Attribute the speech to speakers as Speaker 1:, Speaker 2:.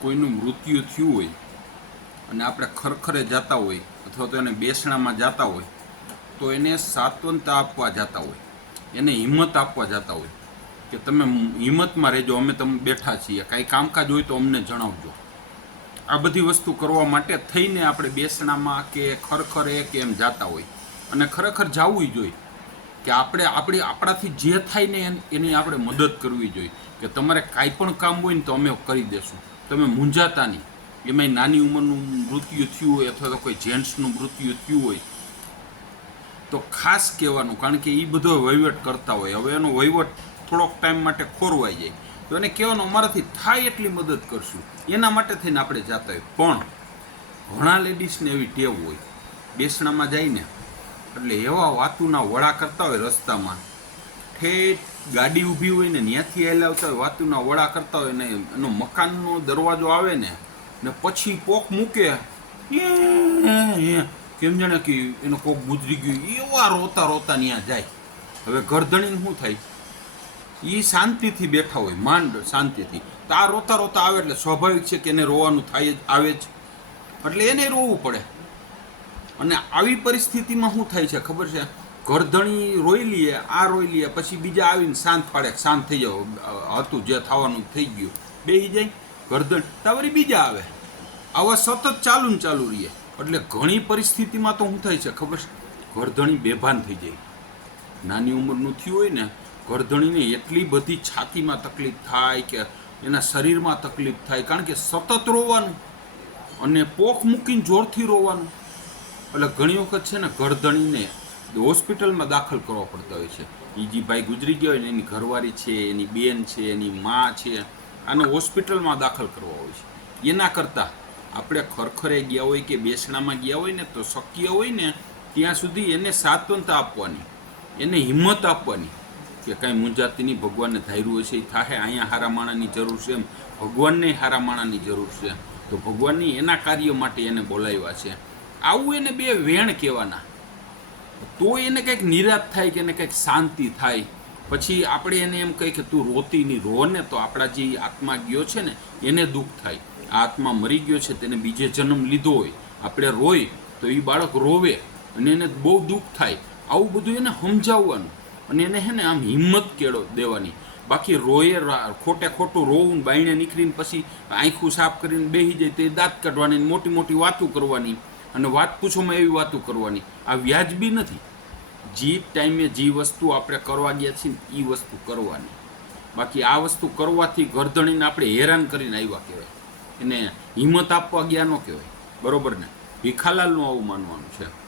Speaker 1: કોઈનું મૃત્યુ થયું હોય અને આપણે ખરખરે જતા હોય અથવા તો એને બેસણામાં જતા હોય, તો એને સાત્વનતા આપવા જતા હોય, એને હિંમત આપવા જતા હોય કે તમે હિંમતમાં રહેજો, અમે તમે બેઠા છીએ. કાંઈ કામકાજ હોય તો અમને જણાવજો. આ બધી વસ્તુ કરવા માટે થઈને આપણે બેસણામાં કે ખરખરે કે એમ જાતા હોય. અને ખરેખર જવું જોઈએ કે આપણે આપણી, આપણાથી જે થાય ને એની આપણે મદદ કરવી જોઈએ કે તમારે કાંઈ પણ કામ હોય ને તો અમે કરી દેશું. તમે મૂંઝાતા નહીં. એમાંય નાની ઉંમરનું મૃત્યુ થયું હોય અથવા તો કોઈ જેન્ટ્સનું મૃત્યુ થયું હોય, તો ખાસ કહેવાનું, કારણ કે એ બધો વહીવટ કરતા હોય. હવે એનો વહીવટ થોડોક ટાઈમ માટે ખોરવાઈ જાય. તો એને કહેવાનું, અમારાથી થાય એટલી મદદ કરશું. એના માટે થઈને આપણે જાતા હોય. પણ ઘણા લેડીઝને એવી ટેવ હોય, બેસણામાં જઈને એટલે એવા વાતુના વડા કરતા હોય રસ્તામાં ઠેઠ ગાડી ઊભી હોય ને ત્યાંથી આવેલા આવતા હોય, વાતુના વડા કરતા હોય ને એનો મકાનનો દરવાજો આવે ને ને પછી પોક મૂકે કેમ જાણે કે એનો કોક ગુજરી ગયું, એવા રોતા રોતા ત્યાં જાય. હવે ગરધણીને શું થાય? એ શાંતિથી બેઠા હોય, માંડ શાંતિથી. તો આ રોતા રોતા આવે એટલે સ્વાભાવિક છે કે એને રોવાનું થાય જ, આવે જ. એટલે એને રોવું પડે. અને આવી પરિસ્થિતિમાં શું થાય છે ખબર છે? ગરધણી રોઈ લઈએ આ રોઈ લઈએ પછી બીજા આવીને શાંત પાડે શાંત થઈ જાઓ હતું જે થવાનું થઈ ગયું. બેસી જાય, ગરધણ તાવરી બીજા આવે. આવા સતત ચાલુ ને ચાલુ રહીએ. એટલે ઘણી પરિસ્થિતિમાં તો શું થાય છે, ખબર છે? ગરધણી બેભાન થઈ જાય. નાની ઉંમરનું થયું હોય ને, ગરધણીને એટલી બધી છાતીમાં તકલીફ થાય કે એના શરીરમાં તકલીફ થાય, કારણ કે સતત રોવાનું અને પોખ મૂકીને જોરથી રોવાનું. એટલે ઘણી વખત છે ને ગરદણીને હોસ્પિટલમાં દાખલ કરવા પડતા હોય છે. એ જે ભાઈ ગુજરી ગયા હોય ને એની ઘરવાળી છે, એની બેન છે, એની મા છે, આને હોસ્પિટલમાં દાખલ કરવા હોય છે. એના કરતાં આપણે ખરખરે ગયા હોય કે બેસણામાં ગયા હોય ને તો શક્ય હોય ને ત્યાં સુધી એને સાત્વનતા આપવાની, એને હિંમત આપવાની કે કાંઈ મુંજાતીની ભગવાનને ધાર્યું હશે એ થાહે, અહીંયા હારા માણાની જરૂર છે એમ. ભગવાનને હારા માણાની જરૂર છે. તો ભગવાનની એના કાર્ય માટે એને બોલાવ્યા છે. આવું એને બે વેણ કહેવાના. તો એને કંઈક નિરાશ થાય કે એને કંઈક શાંતિ થાય. પછી આપણે એને એમ કહીએ કે તું રોતી નહીં રો ને તો આપણા જે આત્મા ગયો છે ને, એને દુઃખ થાય. આ આત્મા મરી ગયો છે, તેને બીજે જન્મ લીધો હોય. આપણે રોય તો એ બાળક રોવે અને એને બહુ દુઃખ થાય. આવું બધું એને સમજાવવાનું અને એને હે ને આમ હિંમત કેળો દેવાની. બાકી રોયે ખોટે ખોટું રોવું બાયણે નીકળીને પછી આંખું સાફ કરીને બેસી જાય તે દાંત કાઢવાની મોટી મોટી વાતો કરવાની. અને વાત પૂછોમાં એવી વાતો કરવાની. આ વ્યાજબી નથી. જે ટાઈમે જે વસ્તુ આપણે કરવા ગયા છીએ ને એ વસ્તુ કરવાની. બાકી આ વસ્તુ કરવાથી ગરધણીને આપણે હેરાન કરીને આવ્યા કહેવાય. એને હિંમત આપવા ગયા ન કહેવાય. બરોબર ને? ભીખાલાલનું આવું માનવાનું છે.